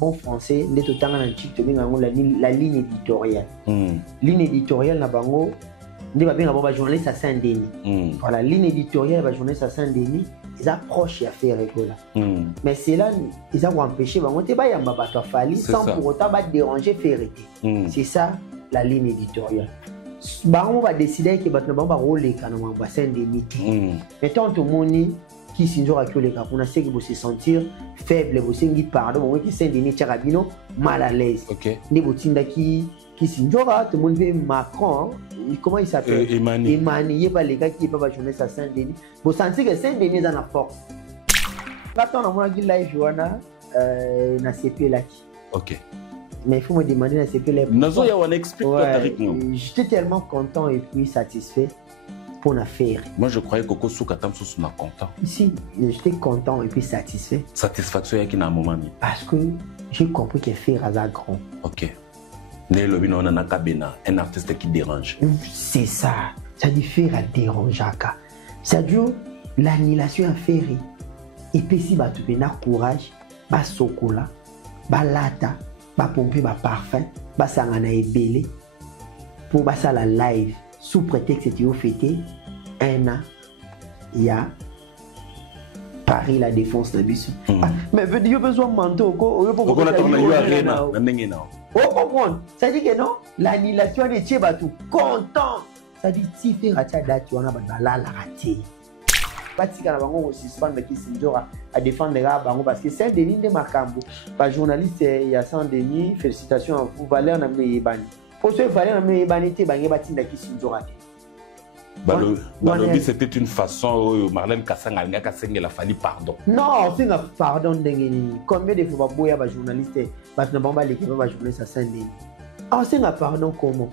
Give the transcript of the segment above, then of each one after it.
bon français, la ligne éditoriale. Ligne éditoriale, na bango, on journaliste à Saint-Denis. Voilà, ligne éditoriale, journaliste à Saint-Denis, ils approchent à faire là. Mais c'est là, ils ont empêché, sans pour autant déranger Ferré. C'est ça la ligne éditoriale. On va décider que on va rouler quand on va Saint-Denis. Mettons tout le monde qui s'y joue à les cas, on a ceux qui vont se sentir faibles, vous sentir pardon, qui Saint-Denis Tcharabino mal à l'aise. Les boutines qui s'y jouent, tout le monde veut Macron. Comment il s'appelle? Emmanuel. Il n'y a pas les gars qui peuvent jouer à Saint-Denis. Vous sentez que Saint-Denis est dans la force. Là, on a dit live, Joana, na CP là. Ok. Mais il faut me demander la CP là. J'étais tellement content et puis satisfait pour la faire. Moi, je croyais que Coco Soukatam soit content. Si, j'étais content et puis satisfait. Satisfaction, il y a un moment. Parce que j'ai compris que faire à grand. Ok. Un artiste qui dérange. C'est ça. Ça dit faire à déranger. Ça dit l'annulation à faire. Et puis si tu as courage, tu sokola, tu lata, tu pomper, tu parfum, tu sangana ebele pour ça la live sous prétexte que tu as fêté un an. Il y a Paris la défense de Bissou. Mais veut dire besoin de manteau. Oh, comprendre. Ça dit que non, l'annulation de Tchébatou, content. Ça dit si fait rater date, on a la raté. Pas si quand on va suspendre qui s'indora à défendre les gars, parce que c'est Denis de Macambo. Pas journaliste, il y a Saint-Denis, félicitations à vous, Valère Namé Ebani. Pour ce Valère Namé Ebani, tu es bâti qui s'indora. Balobi, c'était une façon où Marlène Kassanga a fallu pardon. Non, c'est un pardon. Combien de fois Boya va journaliste, parce que l'équipe va journaliste à Saint-Denis. Ah, c'est un pardon comment?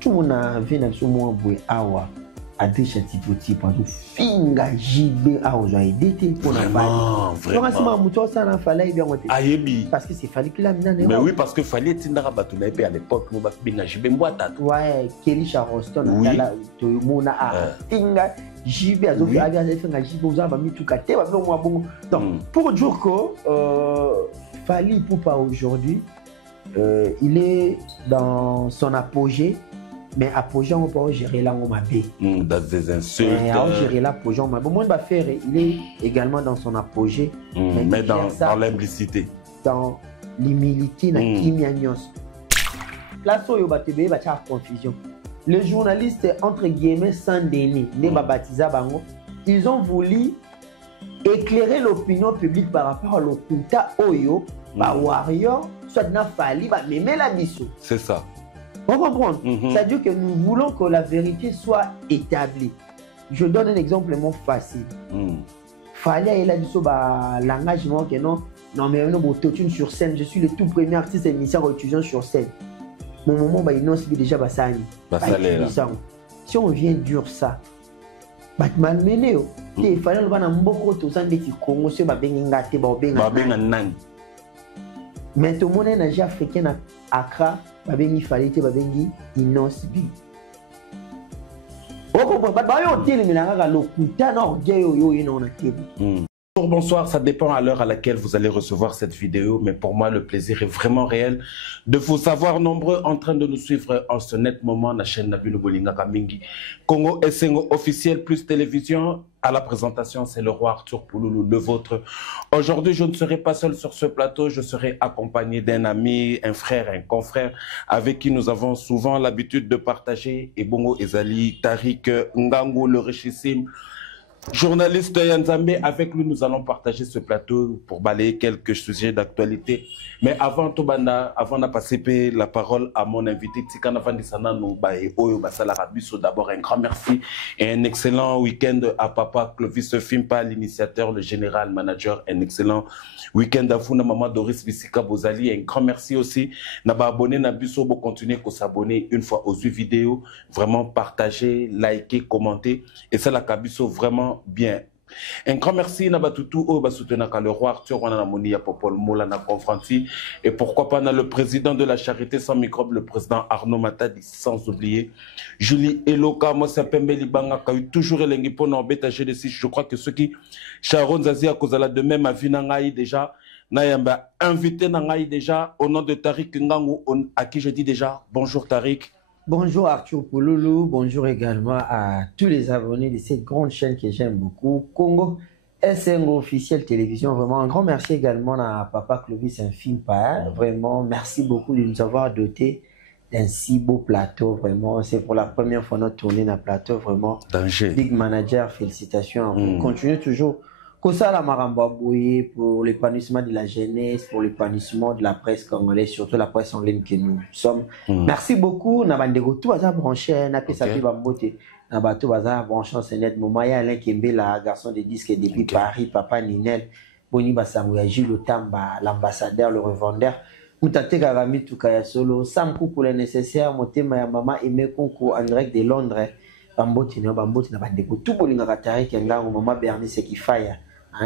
Tout le monde a vu dans ce moment Boya Awa, à deux châtiments, parce que Finga JB a aidé pour la famille. Parce que c'est fallu qu'il a mis dans. Mais oui, parce que fallait Tindara Batounaipe à l'époque, nous Binga JB Mbouata. Ouais, Kelly Charoston, Mona A. Finga JB a fait un JB aux arbres, mis tout caté. Donc, pour dire que Fali Poupa aujourd'hui, il est dans son apogée. Mais apogée, on peut gérer là, on m'a bé. Dans des insultes. On gérer là, apogée, on m'a bé. Moi, faire, il est également dans son apogée. Mais dans l'implicité. Dans l'humilité, dans l'imiagnos. Là, il y a confusion. Les journalistes, entre guillemets, Saint-Denis, ils ont voulu éclairer l'opinion publique par rapport à l'Okuta Oyo, Warrior, soit n'a fallu, mais la mission. C'est ça. On comprend. C'est-à-dire que nous voulons que la vérité soit établie. Je donne un exemple facile. Fallait il a dit l'engagement que non, mais on sur scène. Je suis le tout premier artiste émission étudiant sur scène. Mon moment, il n'ose déjà Bassani. Si on vient dur ça, malmené. Il fallait le voir dans beaucoup de temps des Congo, c'est Babengate, Babengan. Mais tout le monde est africain à Accra. Babengi Falite, Babengi Inosbi. Bonsoir, ça dépend à l'heure à laquelle vous allez recevoir cette vidéo, mais pour moi le plaisir est vraiment réel de vous savoir nombreux en train de nous suivre en ce net moment la chaîne Nabino Bolinga Kamingi Congo SNO officiel plus télévision. À la présentation, c'est le roi Arthur Pouloulou, le vôtre. Aujourd'hui, je ne serai pas seul sur ce plateau, je serai accompagné d'un ami, un frère, un confrère, avec qui nous avons souvent l'habitude de partager. Ebongo Ezali, Tariq Ngango, le richissime journaliste Yanzambe. Avec lui, nous allons partager ce plateau pour balayer quelques sujets d'actualité. Mais avant tout, avant de passer la parole à mon invité, d'abord un grand merci et un excellent week-end à Papa Clovis Fimpa, l'initiateur, le général manager, un excellent week-end à Funa Maman Doris Bissika Bozali. Un grand merci aussi. Naba abonné Nabuso pour continuer à s'abonner une fois aux vidéos, vraiment partager, liker, commenter. Et ça la Kabiso vraiment bien. Un grand merci Nabatutu au Basutenaka le roi Arthur Wananamoni à Popol Mola na Confranti et pourquoi pas le président de la charité sans microbe, le président Arnaud Matadi, sans oublier Julie Eloka, moi c'est Pembeli Banga qui a eu toujours elengi pour nous embêter. Je crois que ceux qui Sharon Zazi à Kozala de même à Vinangaï déjà Nayamba invité Nangaï déjà au nom de Tariq Ngangu, à qui je dis déjà bonjour Tariq. Bonjour Arthur Pouloulou, bonjour également à tous les abonnés de cette grande chaîne que j'aime beaucoup, Congo SNGO officiel télévision. Vraiment un grand merci également à Papa Clovis Infimpa. Vraiment merci beaucoup de nous avoir doté d'un si beau plateau. Vraiment, c'est pour la première fois notre tournée dans le plateau. Vraiment, danger. Big Manager, félicitations. Continuez toujours. Comme ça, la Maramboué pour l'épanouissement de la jeunesse, pour l'épanouissement de la presse congolaise, surtout la presse en ligne que nous sommes. Merci beaucoup. Nabandego tout va brancher, n'a pas sapé bamboté. Nabato baza branchant c'est net moment ya Alain Kembela garçon de disques depuis Paris, Papa Ninel, Boni Basangoya Gilles Tamba, l'ambassadeur, le revendeur. Mutate Garami Tukaya Solo, Sam pour le nécessaire, motema ya maman Aimé Konko en direct de Londres. Bamboti na bandeko tout bolinga katari kenga maman Bernice qui faille.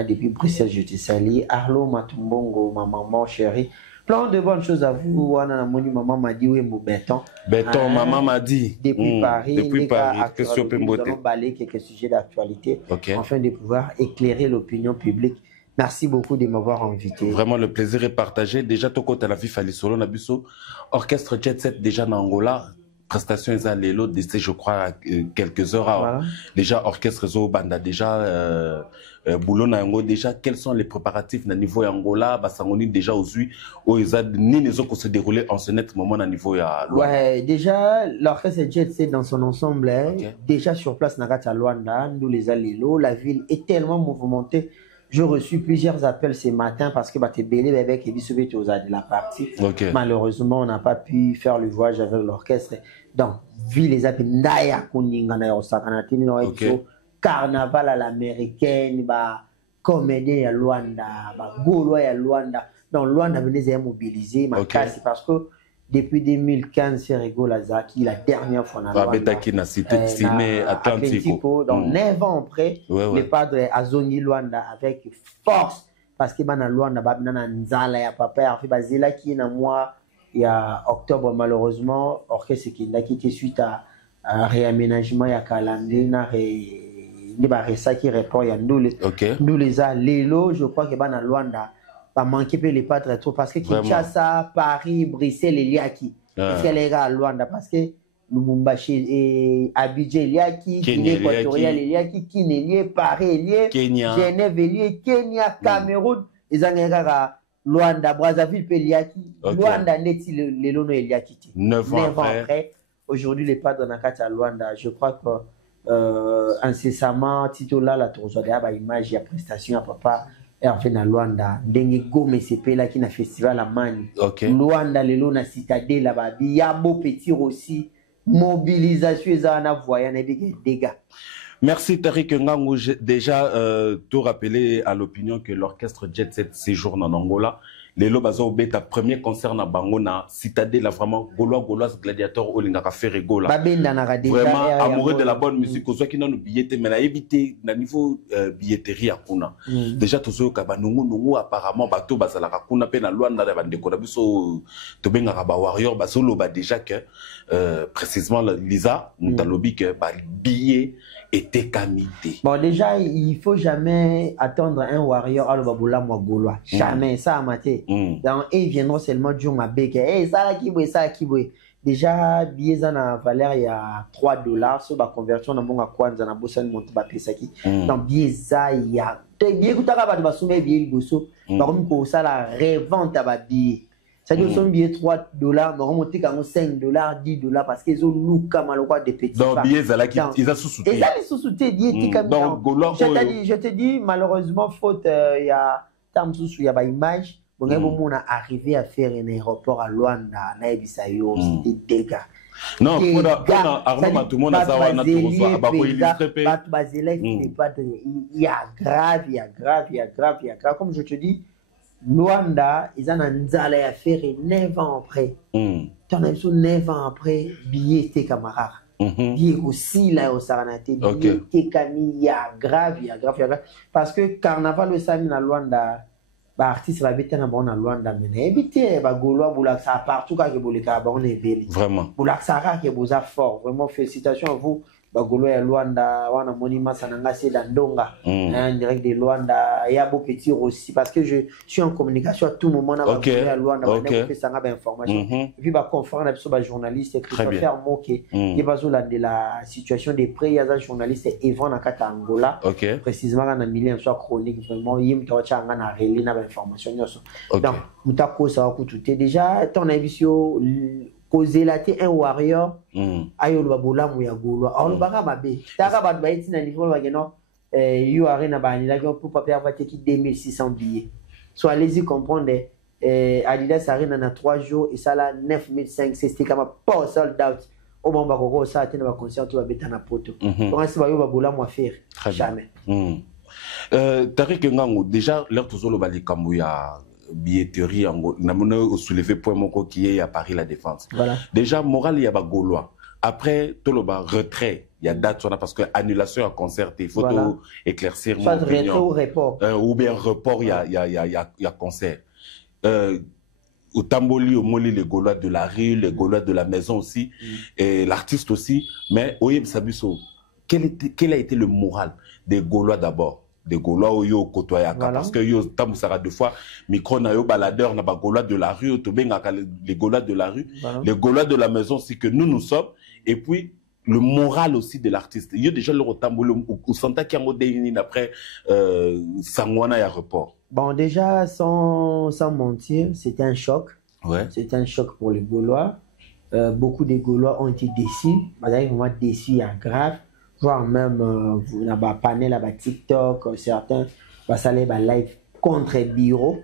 Depuis Bruxelles, je te salue. Arlo Matumbongo, ma maman chérie. Plein de bonnes choses à vous. Maman m'a dit oui, mon béton. Béton, maman m'a dit. Depuis Paris, nous allons balayer quelques sujets d'actualité afin de pouvoir éclairer l'opinion publique. Merci beaucoup de m'avoir invité. Vraiment, le plaisir est partagé. Déjà, Toko Talavi Falisolo Nabuso, orchestre Jet Set déjà en Angola. Prestation est à l'élo, je crois, quelques heures. Voilà. Déjà, orchestre Zo Banda, déjà, Boulot Nango, déjà, quels sont les préparatifs au niveau Angola, Bassangoni, déjà, aux U, où ils ont ni les autres se dérouler en ce net moment au niveau à Luanda. Ouais, déjà, l'orchestre Jet Set dans son ensemble, déjà sur place, Nagata Luanda, nous les Alélo, la ville est tellement mouvementée. J'ai reçu plusieurs appels ce matin parce que t'es belé avec et bisoubi aux de la partie. Malheureusement, on n'a pas pu faire le voyage avec l'orchestre. Donc, vu les appels, Ndaya Kuninga na Osakanatini no eto carnaval à l'américaine, comédie à Luanda, Golo à Luanda. Donc, Luanda venait à mobiliser ma casse parce que depuis 2015, c'est rigolo Zaki, la dernière fois dans Atlantico. Donc, 9 ans après, le padre Azongi Luanda avec force, parce que dans Luanda, Nzala, il y a papa, il y a qui mois, il y a octobre, malheureusement, orchestre qui a quitté suite à un réaménagement, il y a Kalandina, il y a ça qui répond, il y a nous les Lélo, je crois que dans Luanda, pas manquer les padres trop parce que Kinshasa, Paris, Bruxelles, il y a qui parce que les gars à Luanda parce que Lubumbashi et Abidjan il y a qui Guinée équatoriale il y a qui Kinélié, Paris il y a Genève il y a Kenya, Cameroun ils ont gars Luanda, Brazzaville il y a qui Luanda neti les lono il y a qui 9 ans après aujourd'hui les padres nakati à Luanda je crois que incessamment Tito là la tourzoa ba image ya prestation à papa Hervé na Luanda, ndenge Gome CP là qui na festival à Mani. Luanda lelo na citadelle là ba Biabo Petit aussi mobilisation ezana voyant na dégâts. Merci Tariq Ngangu déjà tout rappeler à l'opinion que l'orchestre Jet Set séjourne en Angola. Les Lobazo Beta premier concert na Bangona, citadelle vraiment Gaulois gladiateur Olingaka Ferregola. Vraiment amoureux de la bonne musique, soit qui n'a nous billeté mais na évité na niveau billetterie à Kuna. Déjà tous ceux qui nungu apparemment bateau bazalaka Kuna pe na Luanda na bandeko na biso to benga ba warrior basolo ba déjà que précisément Lisa Ntalobi que ba billet était camité. Bon déjà il faut jamais attendre un warrior à l'Obabula Gaulois. Jamais ça a maté. Donc ils viendront seulement du Mabeke. Eh ça qui boue. Déjà billet ça na valeur il y a $3 sur la conversion na monga kwanza na bossa monte ba pesa ki. Donc billet ça il y a billet kutaka ba ba soumet billet liboso. Par contre ko ça la revente à ba billet. Ça dit son billet $3, mais remonter quand $5, $10 parce qu'ils ont louka malheureusement des petits. Donc billet ça là qui ils a sous-souté. Ils a sous-souté billet comme donc je te dis malheureusement faute il y a tam sous il y a ba image. Bon, on a arrivé à faire un aéroport à Luanda, na ebisayo, c'était dégâts. Non, pour Arnaud, tout le monde a savoir na to ba ko illustrer pe. Il y a grave. Comme je te dis, Luanda, ils ont un nzala à faire 9 ans après. T'en as 9 ans après, billet était camarade. Billet aussi là au Saranate, billet était Camille, il y a grave. Parce que carnaval au Sami à Luanda. Artiste va bêter na Luanda mais éviter ba Gaulois boulak ça partout quand que boleka ba on est belé vraiment boulak Sara que boza fort vraiment félicitations à vous ba Gaulois ya Luanda wana monima sananga c'est dans Ndonga en direct de Luanda y a beau petit aussi parce que je suis en communication à tout moment avec information et puis conférence avec journaliste Christopher Moké qui va sur la situation des prêts, il y a un journaliste Evan Nakata Angola précisément dans un milieu soit chronique vraiment il me doit changa na relais na information donc mutako ça va coûter déjà ton émission causer la un warrior ayo babola mu ya golwa alors baka babe taka ba baiti na niveau ba geno you arena ba ni la pour pas perdre 2600 billets so allez-y comprendre Adidas Arena na 3 jours et ça là 9500 c'était comme pas sold out au bon bakoko ça atteindre ba concert tout ba beta na poto donc si ba yo babola mu faire jamais Tariq Ngango déjà leur toujours le bali kambuya billetterie on a soulevé point moko qui est à Paris la Défense. Voilà. Déjà moral il y a ba gaulois. Après tout le retrait, il y a date parce que annulation à concert il faut voilà. Éclaircir mon opinion. Ou report. Ou bien report il y a concert. Au Tamboli, au Moli, les Gaulois de la rue, les Gaulois de la maison aussi, et l'artiste aussi. Mais Oyeb Sabuso, quel a été le moral des Gaulois d'abord? Des Gaulois au yo kotoyaka voilà. Parce que yo tamoussara deux fois micro na yo baladeur na ba Gaulois de la rue to bengaka les Gaulois de la rue voilà. Les Gaulois de la maison c'est que nous sommes et puis le moral aussi de l'artiste yo déjà le retambolo ou santa qui a modéini après sangwana ya report. Bon déjà sans mentir c'était un choc. Ouais. C'était un choc pour les Gaulois. Beaucoup de Gaulois ont été déçus, vraiment déçus à grave. Voire même là-bas panel là-bas TikTok certains va saler ba live contre bureau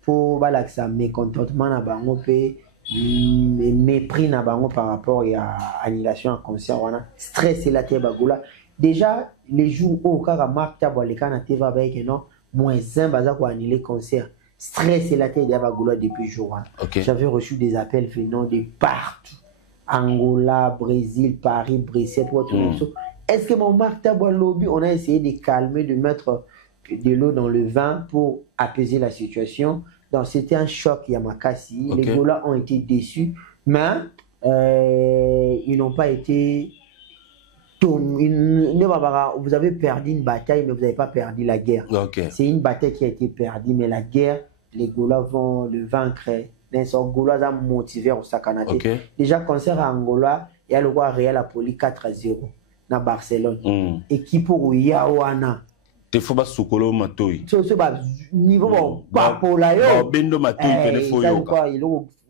pour ba ça mécontentement na bango pe mépris na bango par rapport à annulation en concert wana stress la te bagula déjà les jours où kaka Mark Taboleka na TV avec non moins 1 baza ko annuler concert stress la te ya bagula depuis jour j'avais reçu des appels venant de partout Angola Brésil Paris Bruxelles tout est-ce que mon Mark Taboualobi, on a essayé de calmer, de mettre de l'eau dans le vin pour apaiser la situation. Donc c'était un choc Yamakasi. Les Gaulois ont été déçus, mais ils n'ont pas été... Vous avez perdu une bataille, mais vous n'avez pas perdu la guerre. C'est une bataille qui a été perdue, mais la guerre, les Gaulois vont le vaincre. Les Gaulois ont motivé au Sakanate. Déjà, concert à Angola, il y a le roi Réal Apoli 4-0. Na Barcelone équipe pour Yawana te faut ba sukolo matoi so ba niveau ba pola yo bendo matoi téléphone yo quoi il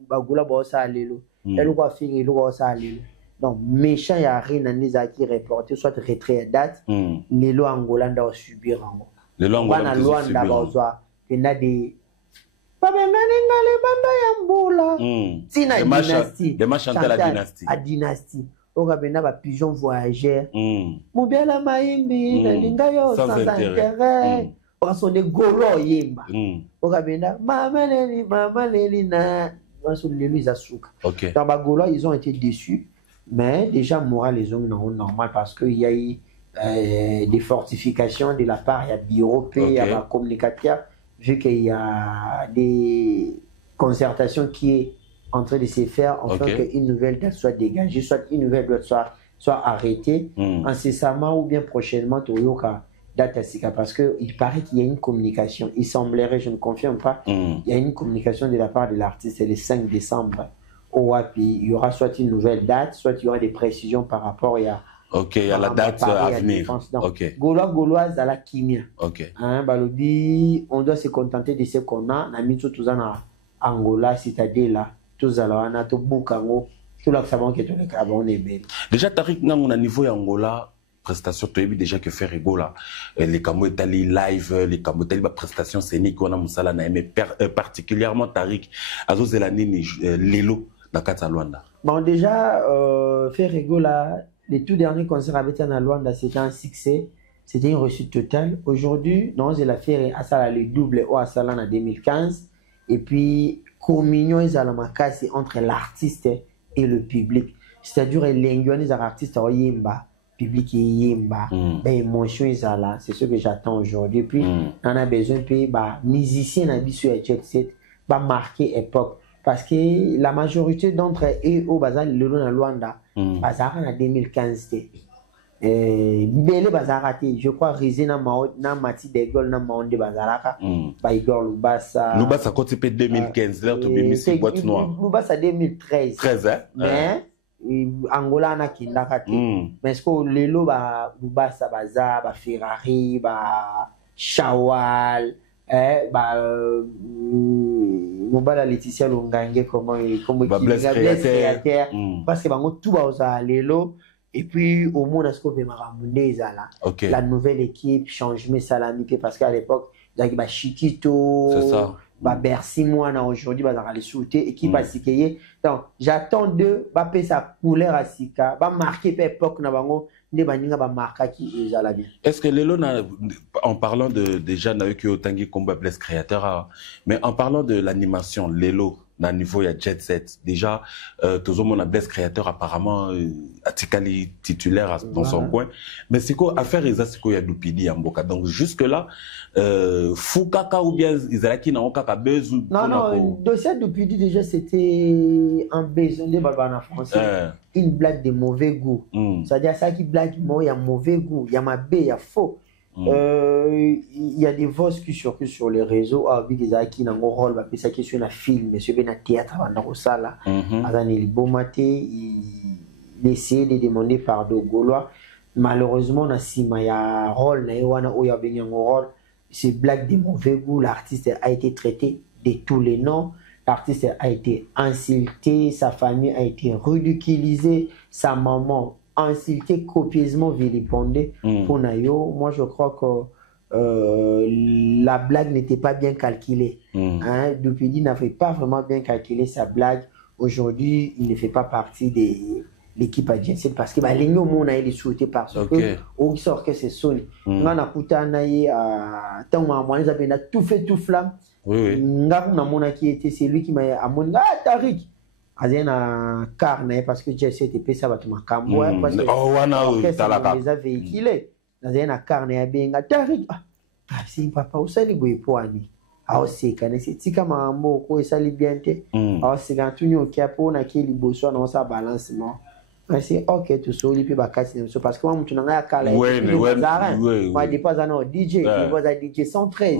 ba gula bo sa lelo elo quoi finir elo quoi sa lelo donc méchant ya rien nisa qui reporter soit retrait date lelo Angola nda subir ango lelo Angola nda subir bazwa pena de babengane ngale banda ya mbula tina dynastie de chanter la dynastie a dynastie Ogabena ba pigeon voyageur. Mobela maimbi na linga yo sans intérêt. Parce on est golo yemba. Ogabena mama leli na parce que les asuka. Dans ba golo ils ont été déçus mais déjà moral les hommes non normal parce que il y a eu des fortifications de la part il y a bureau il y a la communicateur vu qu'il y a des concertations qui est en train de se faire en sorte qu'une nouvelle date soit dégagée, soit une nouvelle date soit arrêtée incessamment ou bien prochainement Toyoka date à parce qu'il paraît qu'il y a une communication. Il semblerait, je ne confirme pas, il y a une communication de la part de l'artiste, c'est le 5 décembre au WAPI. Il y aura soit une nouvelle date, soit il y aura des précisions par rapport à la date à venir. Gauloise à la Kimia. Balobi, on doit se contenter de ce qu'on a. Namito Tuzana Angola, c'est-à-dire là. Déjà, Tariq Ngango, au niveau Angola, prestation, tu as vu déjà que faire Angola, les Kamotali live, les Kamotali prestation scénique, on a Moussala, mais particulièrement Tariq, Azo Zelanini, Lelo, Nakata Luanda. Bon, déjà, faire Angola, les tout derniers concerts avec Anna Luanda, c'était un succès, c'était une réussite totale. Aujourd'hui, non, c'est la faire Asala le double au Asala en 2015, et puis, communion entre l'artiste et le public. C'est-à-dire les artistes yemba, public yemba, émotion c'est ce que j'attends aujourd'hui. Puis on a besoin de musiciens à marquer époque parce que la majorité d'entre eux au bazar le Luanda bazar en 2015 Bele bazarate, je crois Rizé na Mati d'Egol na Maonde bazaraka, ba Igor Lubasa. Lubasa quand tu 2015, l'air de Bimisi boîte noire. Lubasa 2013. 13 hein. Mais Angola na kindaka te. Mais ce que lelo ba Lubasa baza, ba Ferrari, ba Shawal, ba Mobala Laetitia Longange comment ba Blaise Créateur. Parce que bango tout ba osa lelo. Et puis, au monde, la nouvelle équipe, changement salamique, parce qu'à l'époque, il y avait Chiquito, Bercy, moi, aujourd'hui, il y a les sauter, équipe à Sikeye. Donc, j'attends de passer sa couleur à Sika, marquer par époque, est-ce que Lelo, en parlant de déjà, Naoki Otangi Combat Blaise Créateur, mais en parlant de l'animation, Lelo, à niveau il y a Jet Set déjà tout le monde a Blaise Créateur apparemment Atikali titulaire dans son coin mais c'est quoi affaire exacte il y a Dupidi en Boka donc jusque là Fukaka ou bien Izalaki n'a aucun besoin non dossier Dupidi déjà c'était un besoin de Balbana français une blague de mauvais goût c'est-à-dire ça qui blague moi il y a mauvais goût il y a ma baie il y a faux il y a des voix qui circulent sur les réseaux avec des qui n'ont un rôle parce que c'est un film mais c'est un théâtre dans ça là il essaie de demander pardon Gaulois malheureusement na sima ya rôle na wana o ya benyo rôle c'est blague de mauvais goût l'artiste a été traité de tous les noms l'artiste a été insulté sa famille a été ridiculisée sa maman insulté copieusement vilipendé pour Nayo. Moi, je crois que la blague n'était pas bien calculée. Dupidi n'avait pas vraiment bien calculé sa blague. Aujourd'hui, il ne fait pas partie de l'équipe à Jensen parce que les noms on a été souhaités parce que on sort que c'est Sony. On a coûté à tant à tout fait tout flamme. C'est lui qui m'a amené Tariq. Azena carne parce que Jesse était ça va te makambo parce que les a véhiculés Azena carne ya benga Tariq si papa usali boy poani au sekane c'est tika mambo ko esali bien te au segantunyo kia pona ki liboso na sa balancement c'est ok tout soli puis bakasi parce que moi mutu na ya kala moi dépasse na DJ dépasse à DJ 113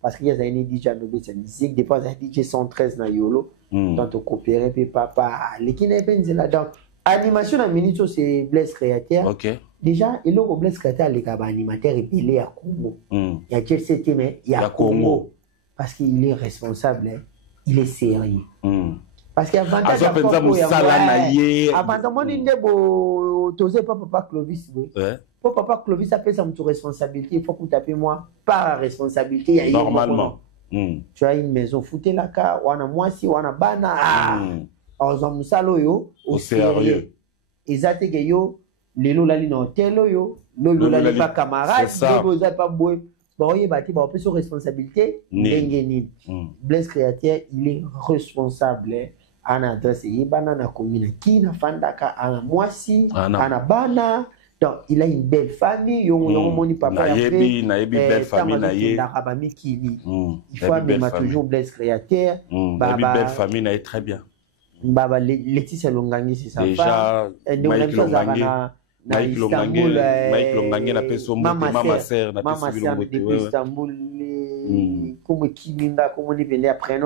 parce qu'il y a des DJ à nober sa musique dépasse à DJ 113 na yolo donc copier puis papa l'équipe n'est pas là-dedans animation en minute c'est Blaise Créateur déjà il a Blaise Créateur les animateurs et il est à Congo il y a Chelsea mais il y a Congo parce qu'il est responsable il est sérieux parce qu'il y a avantage à papa Clovis papa Clovis a fait sa responsabilité il faut qu'on tape moi par responsabilité normalement tu as une maison foutée là car wana mwasi wana bana musalo yo au sérieux ezate ke yo lelo lali na hotel yo lelo lali pas camarade lelo za pas boy boye bati ba peut sur responsabilité ndengeni Blaise Créateur il est responsable ana adresse yebana na commune qui na fandaka ana mwasi ana bana. Donc, il a une belle famille. Il papa belle famille. Il faut même toujours Blaise Créateur. Belle famille, est très bien. Laetitia Longangi, c'est sa femme. Mike Longangi n'a pas son mot. Maman sœur depuis Istanbul. Comme Kiminga, comme on est après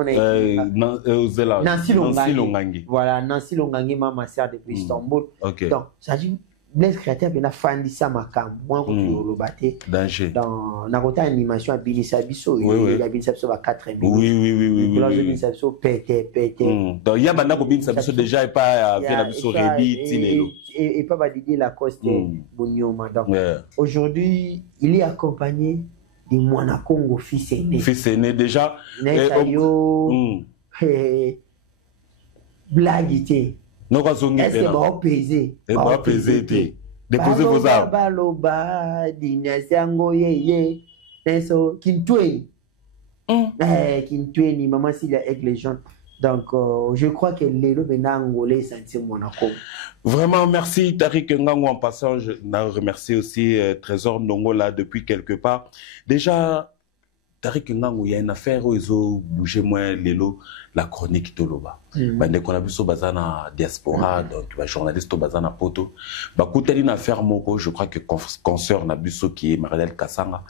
Nancy Longangi. Voilà, Nancy Longangi, maman sœur depuis Istanbul. Donc, ça dit Blaise Créateur a fait ça makam moi quand tu le battais dans la côté animation à Bilisa Bisso il y a Bilisa Bisso à 4 oui là Bilisa Bisso pété donc il y a maintenant que Bilisa Bisso déjà et pas vient Bisso Rebi et pas valider la coste Bonyoma donc aujourd'hui il est accompagné de Mwana Congo fils aîné déjà blague non, est-ce que va peser? Va peser. Déposez vos armes. Baloba, Dinasango, ye, Kintoué. Kintoué, ni maman s'il y a avec les gens. Donc, je crois que les Angolais sentent Monaco. Vraiment, merci Tariq Ngango en passant. Je remercie aussi Trésor Ndongo là depuis quelque part. Déjà, Tariq Ngango, il y a une affaire où ils ont bougé moins l'élo, la chronique de l'Oba. Bande qu'on a vu sur Bazana diaspora, donc journaliste au Bazana poto. Bah, quand une affaire moko, je crois que consoeur Nabuso qui est Marielle Kassanga,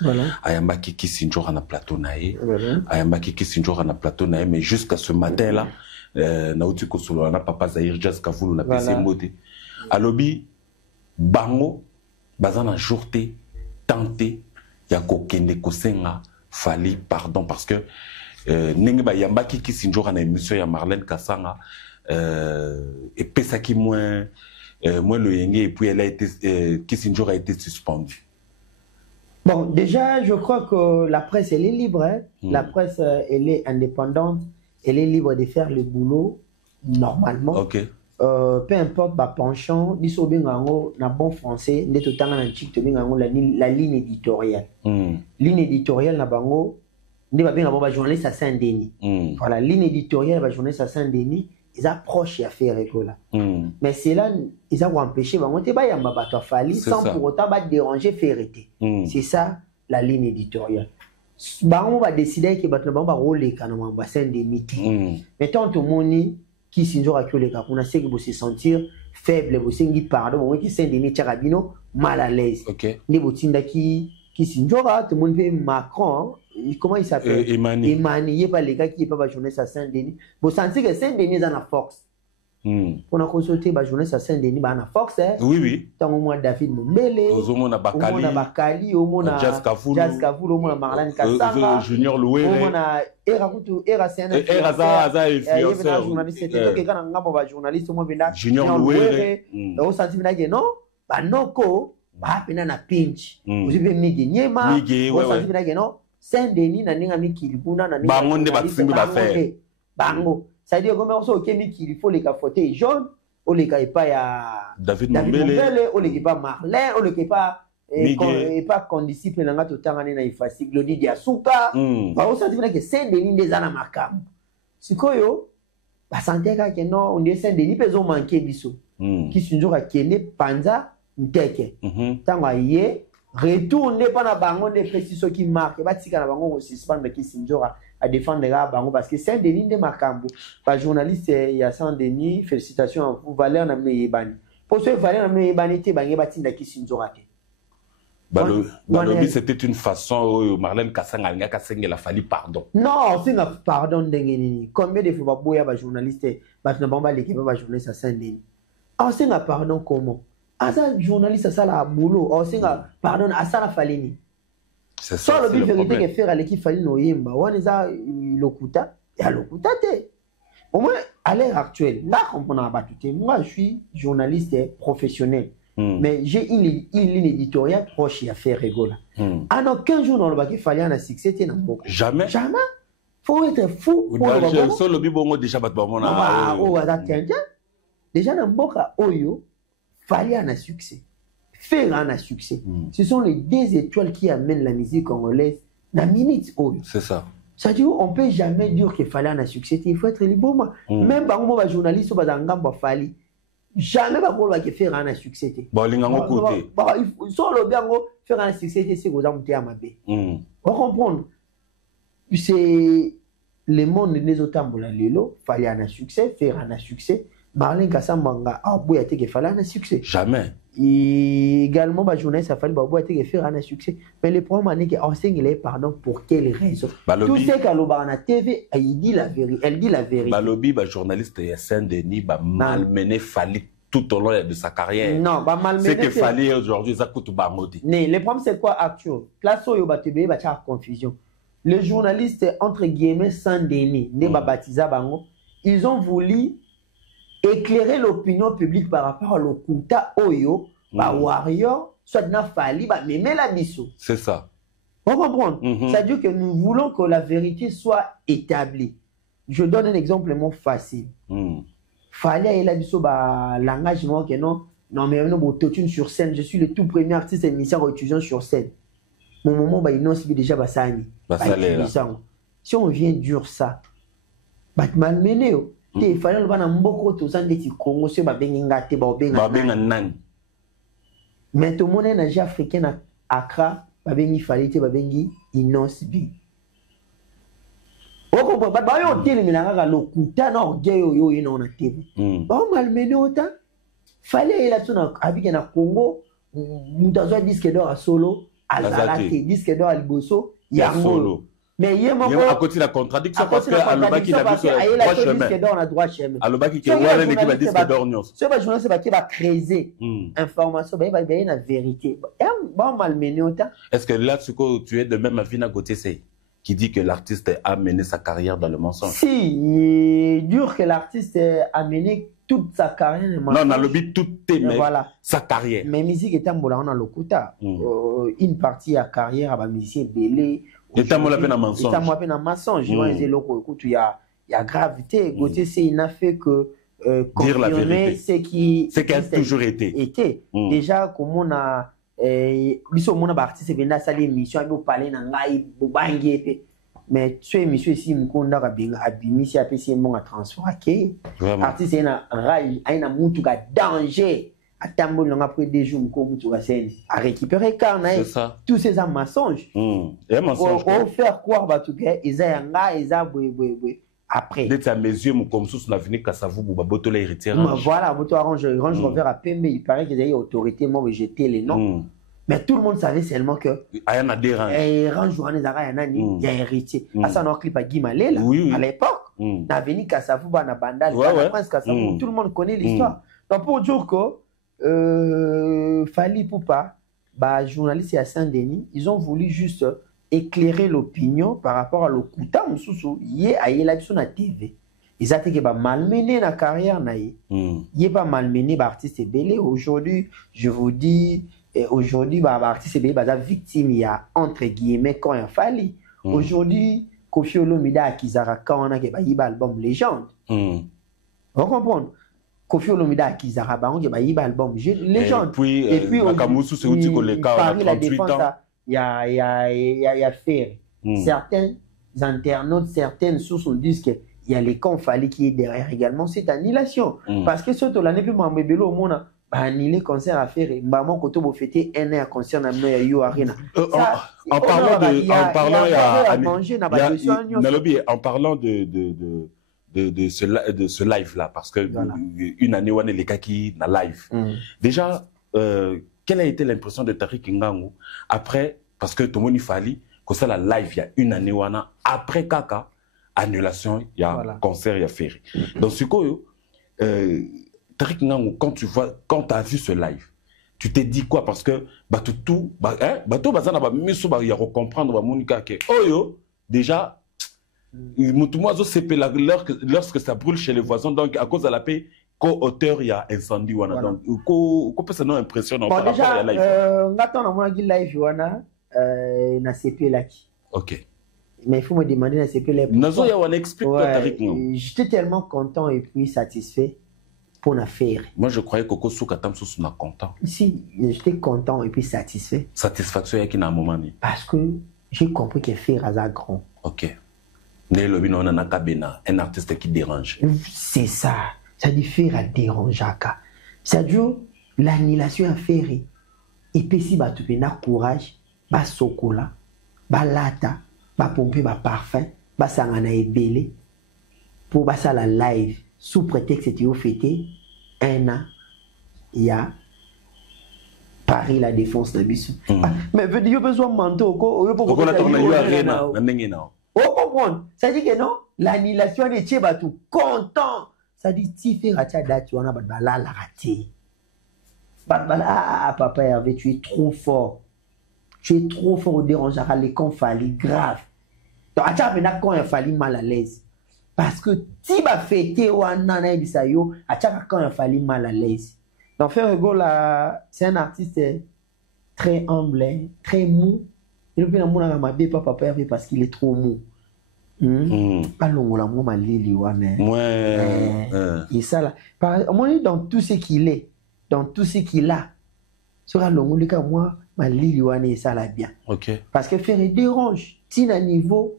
Ayamba Kiki Sinjora na plateau nae, Ayamba Kiki Sinjora na plateau nae, mais jusqu'à ce matin-là, Naouti Kosolo, na papa Zahir Jazz Kavoulou, na PC Mbote. Alobi, Bango, Bazana jourté, tenté, Yako Kende Kosenga, Fali, pardon, parce que Nengiba Yambaki qui s'injure en émission ya Marlène Kassanga et Pesaki moins le Yenge et puis elle a été qui s'injure a été suspendue. Bon, déjà, je crois que la presse, elle est libre. Hein? La presse, elle est indépendante. Elle est libre de faire le boulot normalement. Ok. Peu importe ma penchant, diso bengango na bon français, ndeto tanga na TikTok bengango la ligne éditoriale. Ligne éditoriale na bango, nde ba benga ba journaliste à Saint-Denis. Voilà, ligne éditoriale ba journaliste à Saint-Denis, ils approchent à faire école. Mais c'est là ils ont empêché bango te ba yamba bato fali sans pour autant ba déranger Ferreté. C'est ça la ligne éditoriale. Bango va décider que bato bango ba rôler kana ba Saint-Denis. Mais tant tout moni qui s'injure que les on a sait que vous se sentir faible, vous sentir pardon, qui Saint-Denis Tcharabino mal à l'aise. Les botinda qui s'injure, tout le monde fait Macron, comment il s'appelle? Emmanuel, il n'y a pas les gars qui n'est pas journaliste à Saint-Denis. Vous sentez que Saint-Denis est en Fox. On a consulté la journaliste à Saint-Denis, en Fox. Oui, oui. Tant au moins David Mumbele, au moins Bakali, au moins Jazz Kavoulou, au moins Marlène Kassanga, Junior Loué, au moins Era influenceur, journaliste, c'était quand on a journaliste, au moins Junior Loué, au sentiment que non, bah non ko, bah pena na pinch, vous avez mis Nyema, au sentiment que non, Saint-Denis na ninga mikilibuna na ninga bango nde batsimbi ba faire, bango. C'est-à-dire que on sait qu'il faut les fauteuils jaunes, on les caille pas à David Mumbele, on les pas Marlin, on les pas et pas condisciple na ngato tangane na ifasi Glody Diasuka. Ba on sait que Saint-Denis des ana makam. Sikoyo ba santé que non on dit Saint-Denis peso manquer biso. Qui toujours à kene panza nteke. Tanga yé retourne pas na bango de précision qui marque ba tika na bango ko suspendre qui sinjora à défendre les gars parce que Saint-Denis de Makambo pas journaliste il y a Saint-Denis félicitations à vous Valère na meyebani pour ce Valère na meyebani te bangi batinda ki sinjora te Balobi c'était une façon Marlène Kassanga nga kasengela fali pardon non c'est un pardon ndengeni combien de fois boya ba journaliste ba na bamba l'équipe ba journaliste à Saint-Denis ah c'est un pardon comment ah ça journaliste ça la boulot ah c'est un pardon à ça la falini. C'est ça le vérité que faire à l'équipe fallait noyemba on est à lokuta et à lokuta au moins à l'heure actuelle là comprendre pas tout moi je suis journaliste professionnel mais j'ai une ligne éditoriale proche à faire rigoler en aucun jour dans le bac il fallait un succès jamais faut être fou pour le seul bibongo déjà bat bomona déjà dans boka oyo fallait un succès faire un succès. Ce sont les deux étoiles qui amènent la musique congolaise la minute. C'est ça. C'est-à-dire on ne peut jamais dire qu'il fallait un succès. Il faut être libre. Même par les journalistes, jamais il faire un succès. Il faut faire un succès. C'est vous comprendre. C'est le monde des autres il fallait un succès, faire un succès. Marlène Kassanga a beau être qu'il fallait un succès. Jamais. Et également, les journalistes, il fallait faire un succès. Mais le problème, c'est qu'enseigne pardon pour quelle raison. Tout ce qu'elle a la TV, elle dit la vérité. Elle dit la vérité. Balobi, les journalistes de Saint-Denis, malmené Fali tout au long de sa carrière. Non, malmené. C'est que Fali aujourd'hui, ça coûte Bamodi. Le problème, c'est quoi actuel? Place où il y a confusion. Les journalistes, entre guillemets, Saint-Denis, ils ont voulu éclairer l'opinion publique par rapport à l'Okuta Oyo, Warrior, soit na Fali, mais la biso. C'est ça. On comprend. C'est-à-dire que nous voulons que la vérité soit établie. Je donne un exemple facile. Fali a la biso, langage, que non, mais non, sur scène, je suis le tout premier artiste émission étudiant sur scène. Mon moment, il n'ose déjà Sani. Si on vient dur ça, malmené. Il fallait que beaucoup de gens qui Congo se ngate mais tout le monde est africain à Accra, il fallait que inosbi. Bah, on dit le locuta na orgueil yo yo na TV. Bah, malmené autant. Fallait là tout na habité na Congo, mutazo disque d'or à solo, à Zalate, disque d'or à Liboso, Yango. Mais il y a à côté de la contradiction parce que Alobaki il a vu sur le droit chemin. Alobaki qui a une équipe à disque d'or nyos. Ce que journaliste va qui va créer information, bah il y a une vérité. Bah malmené autant. Est-ce que là tu es de même avis à côté c'est qui dit que l'artiste a mené sa carrière dans le mensonge? Si, il est dur que l'artiste a mené toute sa carrière. Non, on a le but toute voilà. Sa carrière. Mais musique est un on a le quota. Une partie à carrière à musicien belé. Et t'as mon appel à mensonge. T'as mon appel à mensonge. Il y a gravité. Côté c'est il n'a fait que dire la vérité. C'est qui a toujours été. Déjà comme on a biso mona ba artiste benda sali émission abi parler na ngai bobangi mais tu émission ici mkonda ka binga abimisi apesi mon a transformer artiste ina rai aina mutu ka danger atambolo nga après 2 jours mko mutu ka scène a récupérer carnet tous ces mensonges et mensonge pour faire croire ba tout que isa nga isa bwe après d'être à mes yeux mon comme sous na venu Kasavu buba boto la héritière voilà boto range revers à Pembe il paraît qu'il y a une autorité moi jeter les noms mais tout le monde savait seulement que ayana dérange range journée zara ya nani il y a héritier à ça on clip à Guy Malela à l'époque na venu Kasavu na bandal Prince Kasavu tout le monde connaît l'histoire donc pour dire que Fally Ipupa bah journaliste à Saint-Denis ils ont voulu juste éclairer l'opinion par rapport à l'Okuta Moussoussou, yé aïe là sur la TV. Ils ont été malmenés la carrière naïe. Yé pas malmené bah artiste belé. Aujourd'hui, je vous dis, aujourd'hui bah artiste belé bah victime il y a entre guillemets quand il fallait. Aujourd'hui, Koffi Olomide Akizara quand on a que bah il album légende. Vous comprenez? Koffi Olomide Akizara bah on que bah il album légende. Et puis Nakamoussou c'est où tu connais quand on a 38 ans. Il y a fait certains internautes, certaines sources disent qu'il y a les camps Fally qui est derrière également cette annulation. Parce que surtout l'année plus mon bébé au monde a annulé concert à faire. Maman quand on fêter un an concert dans la Yo Arena. En parlant de ce live là parce que une année on est les cas qui na live. Déjà quelle a été l'impression de Tariq Ngannou après, parce que tout le monde Fally, que ça la live, il y a une année, après Kaka, annulation, il y a concert, il y a ferry. Donc, ce que Tariq Ngannou, quand tu as vu ce live, tu t'es dit quoi? Parce que, il y a recomprendre, déjà, lorsque ça brûle chez les voisins, donc à cause de la paix, co-auteur, il y a incendie. Voilà. Donc, comment ça nous impressionne par rapport à la live? On a live, na CP là. Ok. Mais il faut me demander na CP là. J'étais tellement content et puis satisfait pour la faire. Moi, je croyais que Koko Katam sous na content. Si, j'étais content et puis satisfait. Satisfaction qui n'a un moment. Parce que j'ai compris que faire à grand. Ok. Un artiste qui dérange. C'est ça. Ça dit faire à déranger. Ça dit l'annulation à faire. Et puis si tu as courage, ba sokola, ba lata, ba pomper ba parfum, ba sangana ebele pour ba ça la live sous prétexte que tu as fêté un an il y a Paris la défense de Bissou. Mais veut dire besoin manteau ko pour ça dit que non l'annulation de Tchébatu content. Ça dit si fait racha date on a la raté. Papa Hervé, tu es trop fort. Tu es trop fort au déranger les camps Fally grave. Donc quand il Fally mal à l'aise. Parce que si tu fêté ou anana bisayo, quand il Fally mal à l'aise. Donc Ferrego là, c'est un artiste très humble, très mou. Et le pire mon ma bé papa Hervé parce qu'il est trop mou. Pas longola moi ma lili wana. Ouais. Et ça là, dans tout ce qu'il est, dans tout ce qu'il a. Sera longola moi ma lili wana et ça là bien. OK. Parce que faire dérange, si à niveau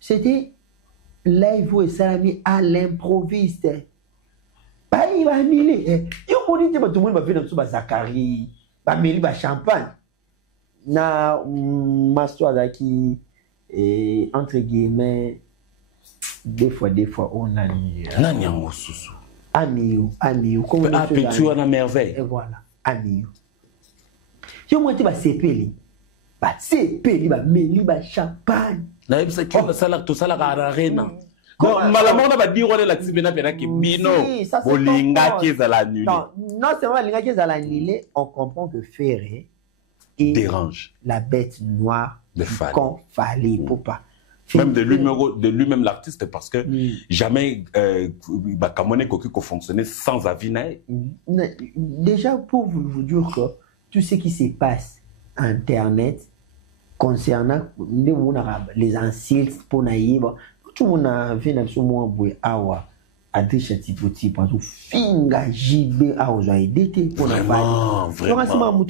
c'était live et ça mis à l'improviste. Pas il va miler. Yo moni te tout le monde va faire dans Zakari, ba meli ba champagne. Na mastoa qui entre guillemets Des fois, on a mis. Nani en Mosusu. Amiou. Ah, petit ou en merveille. Et voilà, Amiou. Si on va CPL, Meli, champagne. Na ça qui tout ça la arena. Non, malamona va dire on est la tibena qui bino. Bolinga qui est à l'annulé. Non, c'est vrai, Bolinga qui est à l'annulé, on comprend que Ferré dérange la bête noire de Fally. Qu'on fallait pour pas. Même de lui-même l'artiste, parce que jamais Kamone Koki fonctionnait sans avis. Déjà, pour vous dire que tout ce qui se passe Internet concernant les insultes pour naïve, tout le monde a vu absolument boué awa adresha tipoti parce que finga jibe awa d'été pour la vraiment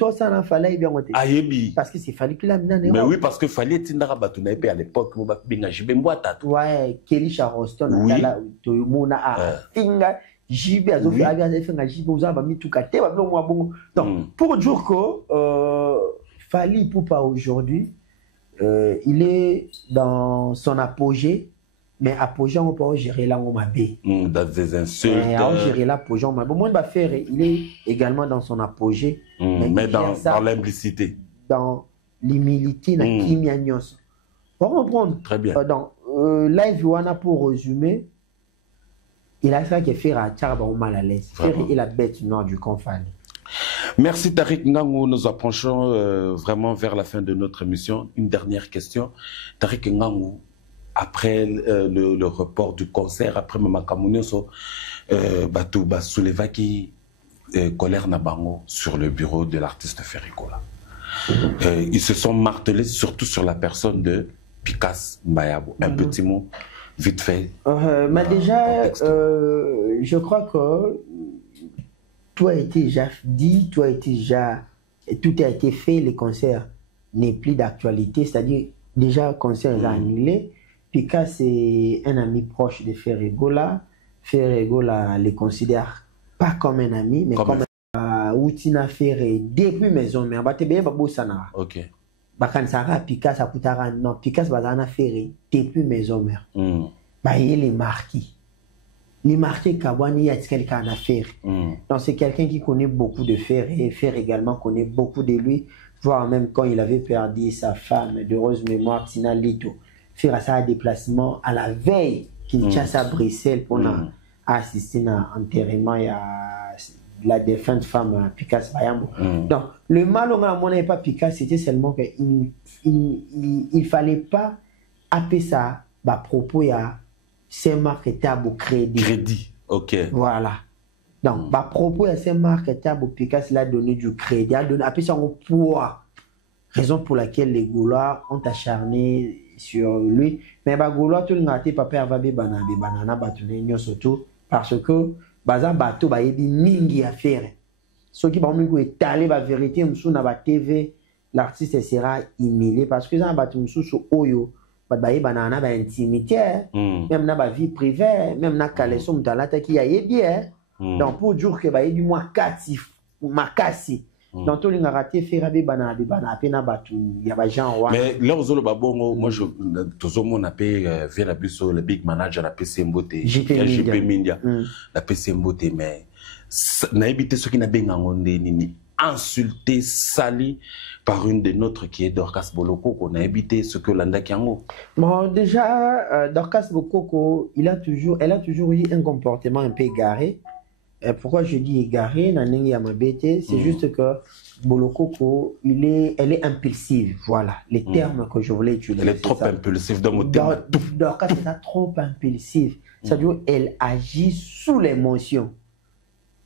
parce que c'est fallu que la mais oui parce que fallait tindara batuna à l'époque mo binga jibe mbwata ouais Kelly Charleston là to mona a finga jibe azo finga jibe uzaba mituka te ba bongo bongo donc pour dire que Fally Ipupa aujourd'hui il est dans son apogée. Mais apogée, on peut gérer là, on m'a bé. Dans des insultes. On gérer là, apogée, on m'a bé. Moi, il est également dans son apogée. Mais dans l'implicité. Dans l'humilité, dans Kimiagnos. Pour comprendre. Très bien. Donc, live, pour résumer, il a fait que faire à Tcharba ou mal à l'aise. Faire est la bête noire du conflit. Merci Tariq Ngango. Nous approchons vraiment vers la fin de notre émission. Une dernière question. Tariq Ngango. Après le report du concert, après Mamakamunioso, Batou Soulevaki, colère Nabango sur le bureau de l'artiste Ferricola. Ils se sont martelés surtout sur la personne de Pikas Mbayabo. Un petit mot, vite fait. Mais déjà, je crois que tout a été déjà dit, tout a été fait, les concerts n'est plus d'actualité, c'est-à-dire déjà le concert est annulé. Pikas c'est un ami proche de Ferrigola. Ferrigola les considère pas comme un ami, mais comme Outina Ferré depuis maison mère. Ok. Bakansara Pikas Akutara non Pikas Bazana Ferré depuis maison mère. Il est marqué. Les marqués Kabwani il y a quelqu'un à faire. Donc c'est quelqu'un qui connaît beaucoup de Ferré. Ferré également connaît beaucoup de lui. Voire même quand il avait perdu sa femme d'heureuse mémoire Tina Lito. Faire un déplacement à la veille qu'il chasse à Bruxelles pour assister à l'enterrement et à la défunte femme Pikas Bayambo. Donc, le mal au monde n'est pas Pikas, c'était seulement qu'il ne fallait pas appeler ça à propos à ces marques tabou crédit. Crédit, ok. Voilà. Donc, à propos à ces marques tabou Pikas, il a donné du crédit, il a appelé ça un poids. Raison pour laquelle les Gaulois ont acharné sur lui, mais Gaulois tout le monde pas peur va banana batune surtout parce que baza bateau ba yebi mingi affaire ce qui va nous étaler la vérité msou na ba TV l'artiste sera humilié parce que ça batu msou so oyo ba banana ba intimité même na ba vie privée même na kaleso mtalata qui a yebi donc pour dire que ba yebi moi makasi dans tout le monde a raté faire des banana pena batu ya ba gens mais là aux babongo moi je toujours mon appel via la bus le big manager la PC Mbote JP Media la PC Mbote mais na évité ce qui n'a bien ngonde ni insulté sali par une des nôtres qui est Dorcas Boloko qu'on a évité ce que Landa Kiango. Bon déjà Dorcas Boloko elle a toujours eu un comportement un peu égaré. Pourquoi je dis égaré, c'est juste que Bolokoko, elle est impulsive. Voilà, les termes que je voulais utiliser. Elle est trop impulsive dans mon terme. Donc, quand elle est trop impulsive, c'est-à-dire qu'elle agit sous l'émotion.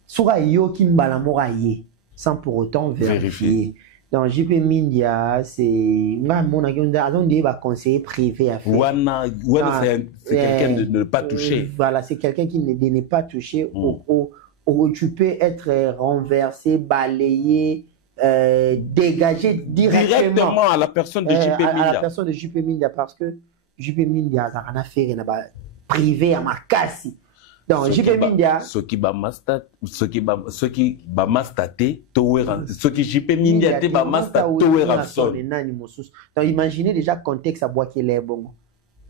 Sur Ayo qui m'balamoraye, sans pour autant vérifier. Donc, JP Mindia, c'est un conseiller privé à faire. Wana, c'est quelqu'un de ne pas toucher. Voilà, c'est quelqu'un qui ne n'est pas touché où tu peux être renversé, balayé, dégagé directement à la personne de JP Mindia. À la personne de JP Mindia parce que JP Mindia a rien à faire, il a privé à ma casse. Donc JP Mindia. Ce qui va mastater, ce qui JP Mindia te va mastater, donc imaginez déjà le contexte à boire qu'il est bon.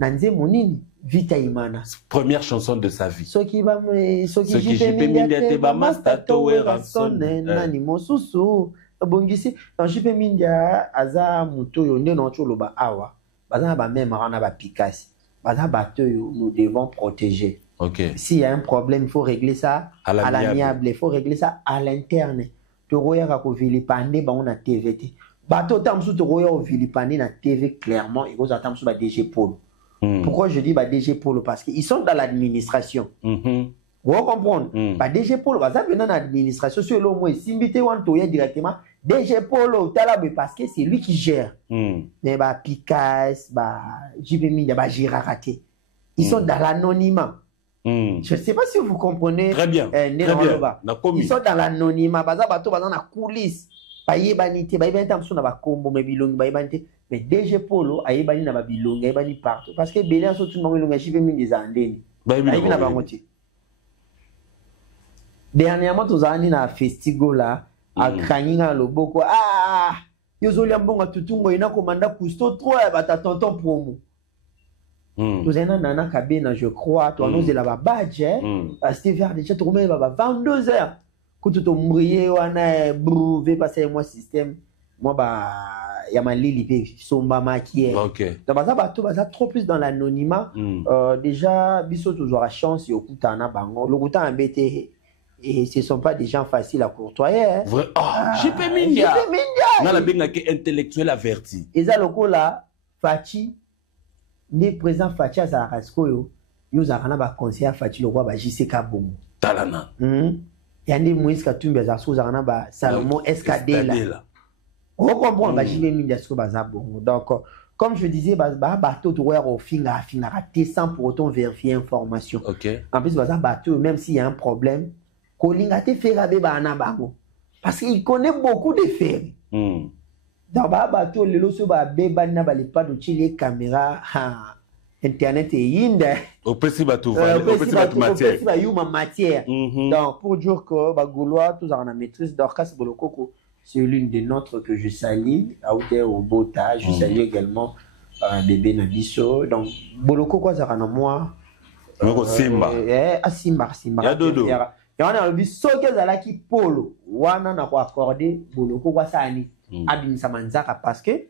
Nanze Monini, Vita Imana. Première chanson de sa vie. Soki jipe mindia te ba master to Ranson nani mosusu. Bongisi, dans jipe mindia aza muto yo nde no choloba awa. Baza ba même rana ba pikasi. Baza bato yo nous devons protéger. OK. S'il y a un problème, il faut régler ça à l'amiable, il faut régler ça à l'interne. Toroya ka ko vilipande ba on a TVT. Bato tamsu toroya o vilipande na TV clairement, il faut attendre sur ba DG Polo. Pourquoi je dis bah, DG Polo? Parce qu'ils sont dans l'administration. Vous comprenez? Bah, DG Polo, bah, ça vient dans l'administration. Sur le moins, si vous directement, DG Polo, parce que c'est lui qui gère. Mais bah, Picasso, bah, JPMI, bah, Girarate. Ils sont dans l'anonymat. Je ne sais pas si vous comprenez. Très bien. Très bien. Ils sont dans l'anonymat. Bah, ça, bah, dans la coulisse. Bah, yebanité, bah, yebanité, bah, combo, mais bilong, bah, yebanité. Mais DG Polo, aïbani na babilonga, aïbani partout. Parce que Bénin, surtout, nous avons des andeni. Aïbani na bangoti. Dernièrement, nous avons dit na festival là, à Kraninga Loboko. Ah, yozoli ambonga tutungo ina komanda kusto 3 bata tonton promo. Nous avons nana kabena, je crois, toi nous la badge, c'était vers déjà tout le monde 22h. Quand tu t'ombrier, on a brouvé passer moi système, moi bah il y a ma lili somba maquillée. OK. Donc ça trop plus dans l'anonymat. Déjà biso toujours la chance yo kutana bango. Le kuta embêté et ce sont pas des gens faciles à courtoyer. Vrai. JP Mindia. Na la benga ke intellectuel averti. Eza lokola Fachi ni président Fachi za Rasco yo za kana ba conseiller Fachi le roi ba JCK Bongo. Talana. Yandi Moïse Katumbi za so za kana ba Salomon SKD là. On comprend que JP Mindia ce baza bon. Donc comme je disais bateau de au finga raté sans pour autant vérifier information. OK. En plus baza bateau même s'il y a un problème, Kolinga te fait rabe bana bango parce qu'il connaît beaucoup de faits. Dans bateau le loso ba beba na ba pas de les caméras internet et yinde. Au petit bateau matière. Donc pour dire que ba gaulois tous en maîtrise d'Orcas Bolokoko. C'est l'une des nôtres que je salue, à hauteur au Bota. Je salue également bébé Nabiso. Donc, Boloko, quoi, ça rend moi. Simba. Simba. Il y a dodo. Il y a un bis, ce que qui polo. Wana n'a pas accordé Boloko, quoi, ça ani. Abim Samanzaka parce que.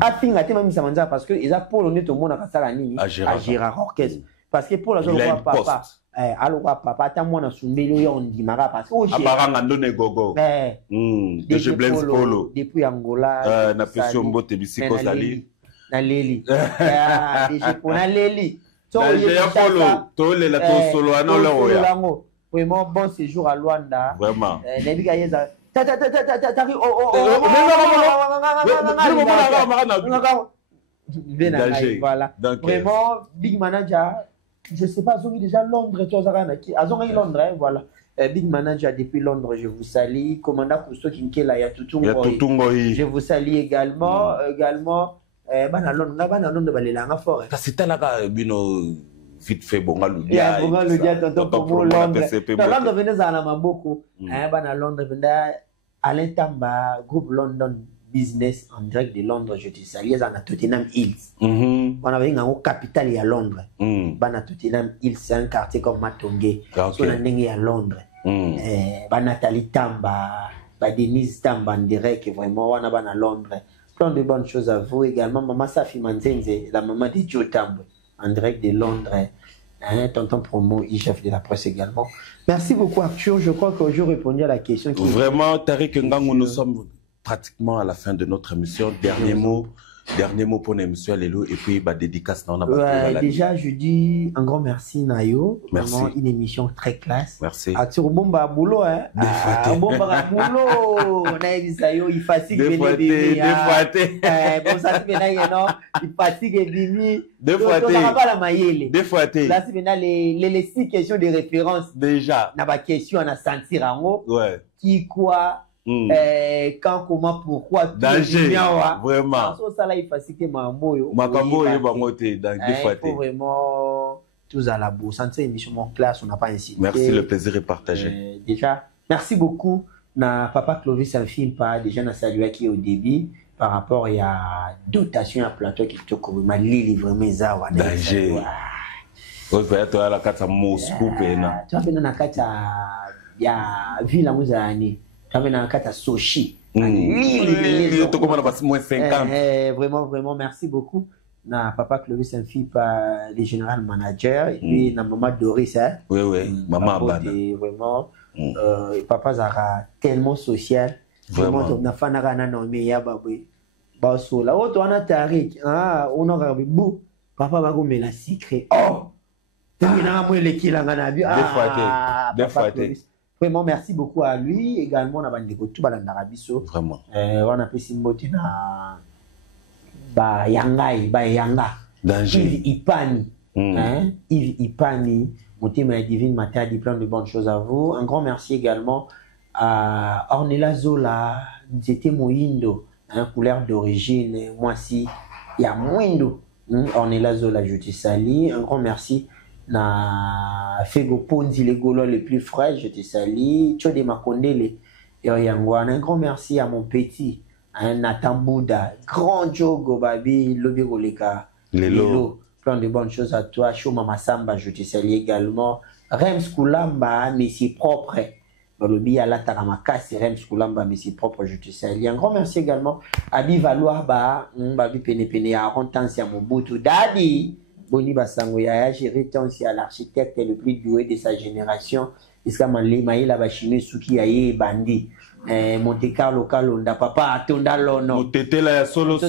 Afin, même Samanzaka parce que, ils ont polo net au monde à Kassalani. À Gérard Orchestre. Parce que pour la zone de papa. Alors papa attends-moi na sumbelo yo ndimara parce que abaranga ndone gogo de je blesse polo depuis Angola na pesio mbote bisiko sali na leli déjà pour na leli to ya polo to le la to solo ana lo ya vraiment bon séjour à Luanda vraiment nebika yeza tari voilà vraiment big manager. Je ne sais pas, ils ont déjà Londres, ils ont Londres, voilà. Big Manager depuis Londres, je vous salue. Commandant Cousteau Kinkela, il y a Tutungo. Je vous salue également. Bana Londres, balelanga fort. C'est là bino vite fait Bongaludia. Bongaludia, tonton pour Londres. Londres venez à la Maboko. Bana Londres, Alain Tamba, groupe London Business en direct de Londres, je te salue, à Tottenham Hills. On avait une capitale à Londres. Bana Tottenham Hills, c'est un quartier comme Matongé. On a une à Londres. Nathalie Tamba, Denise Tamba en direct, vraiment, on a à Londres. Plein de bonnes choses à vous également. Maman Safi Manzenze, la maman de Joe Tamba, en direct de Londres. Tonton Promo, chef de la presse également. Merci beaucoup, Arthur. Je crois que je répondais à la question. Vraiment, Tariq Ngango, nous sommes pratiquement à la fin de notre émission. Dernier mot pour l'émission, Lélo, et puis dédicace. Déjà, je dis un grand merci, Nayo. Merci. Vraiment une émission très classe. Merci. Atur Bomba Boulot, hein. Bomba Boulot. On a dit ça, il fatigue les bébés. Bon, ça, c'est maintenant, il fatigue les bébés. Deux fois. On n'a pas la maillée. Deux fois. Là, c'est maintenant les 6 questions de référence. Déjà. On a pas question, on a senti en haut. Ouais. Qui, quoi. Quand, comment, pourquoi, danger, vraiment. Ça là, il faut citer Mambo. Il faut vraiment tous à la bourse. C'est une émission en classe, on n'a pas incité. Merci, le plaisir est partagé. Déjà, merci beaucoup. Na papa Clovis Alfimpa, déjà na salué qui au début. par rapport à dotation à plateau qui te comme ma livre vraiment ça wa danger ouais peut être à la carte à Moscou pena tu vas na carte ya ville muzani tu vas na carte Sochi livre to comme on moins 50 vraiment merci beaucoup na papa Clovis Saint-Philippe le général manager et puis na maman Doris hein oui maman Abana vraiment papa Zara tellement social vraiment na fana kana no me ya babwe ba so la auto ana tarik on aura bu papa ba komela secret termina moi le kilanga na bi des fois vraiment merci beaucoup à lui également na bandeko tout balanda biso vraiment on a pesi mboti na ba yanga danger Ipani hein Yves Ipani Motema Divine Matin dit plein de bonnes choses à vous. Un grand merci également à Ornella Zola, c'était Moindo, couleur d'origine, moi si il y a Moindo, Ornella Zola, je te salue. Un grand merci na Fego Ponzi les Gaulois les plus frais, je te salue. Tchode Makondele et Oyangwana. Un grand merci à mon petit Nathan Bouddha, grand Jogo Babi, Lobego Leka, Lelo. Plein de bonnes choses à toi. Shoma Massamba, je te salue également. Rems Koulamba, mais c'est propre. Balobi ala Taramakasi, Rems Koulamba, mais c'est propre, je te salue. Un grand merci également à Bivaloa, Babi Pene à Rontansi, à Mobutu. Daddy, Boni Basango Yaya, j'ai à l'architecte le plus doué de sa génération. Iskamali, Maïla Bachine, Suki Aye, Bandi. Monte Carlo Kalonda, Papa, Atonda Lono. Motete la solo.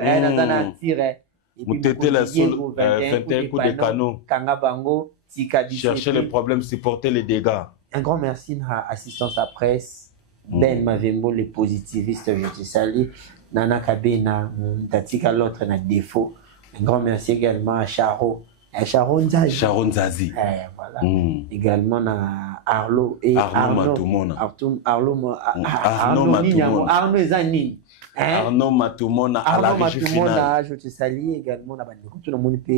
Natana Tire. Moutete la solo, 21 coups de canon. Kangabango, chercher les problèmes, supporter les dégâts. Un grand merci à assistance à presse. Ben Mavembo, les positivistes, je te salue. Nana Kabena, Tatika l'autre, n'a défaut. Un grand merci également à Charo. Sharon Zazi. Voilà. Également à Arlo et Arnaud Zanini. Arnaud Matoumona à la régie finale. Je te salue également tout le monde peut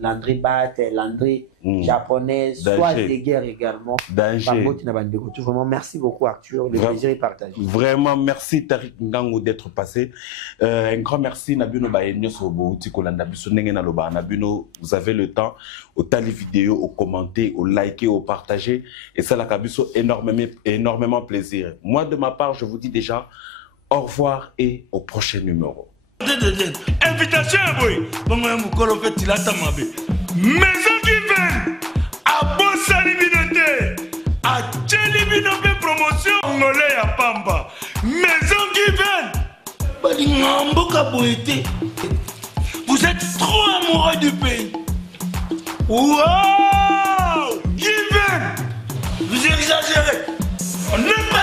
Landry Bat, Landry japonais, soit des guerres également. Vraiment merci beaucoup Arthur, le plaisir est partagé. Vraiment merci Tariq Ngango d'être passé. Un grand merci Nabuno Bayenyo Sobo Tikolanda Biso Nengena Loba Nabuno, vous avez le temps au tali vidéo, au commenter, au liker, au partager et ça la Kabiso énormément plaisir. Moi de ma part, je vous dis déjà au revoir et au prochain numéro. Invitation, oui. Maison qui vient à Bossalibinoté, à Tchelibinoté promotion, Angolais à Pamba. Maison qui vient, vous êtes trop amoureux du pays. Wow! Given! Vous exagérez. On n'aime pas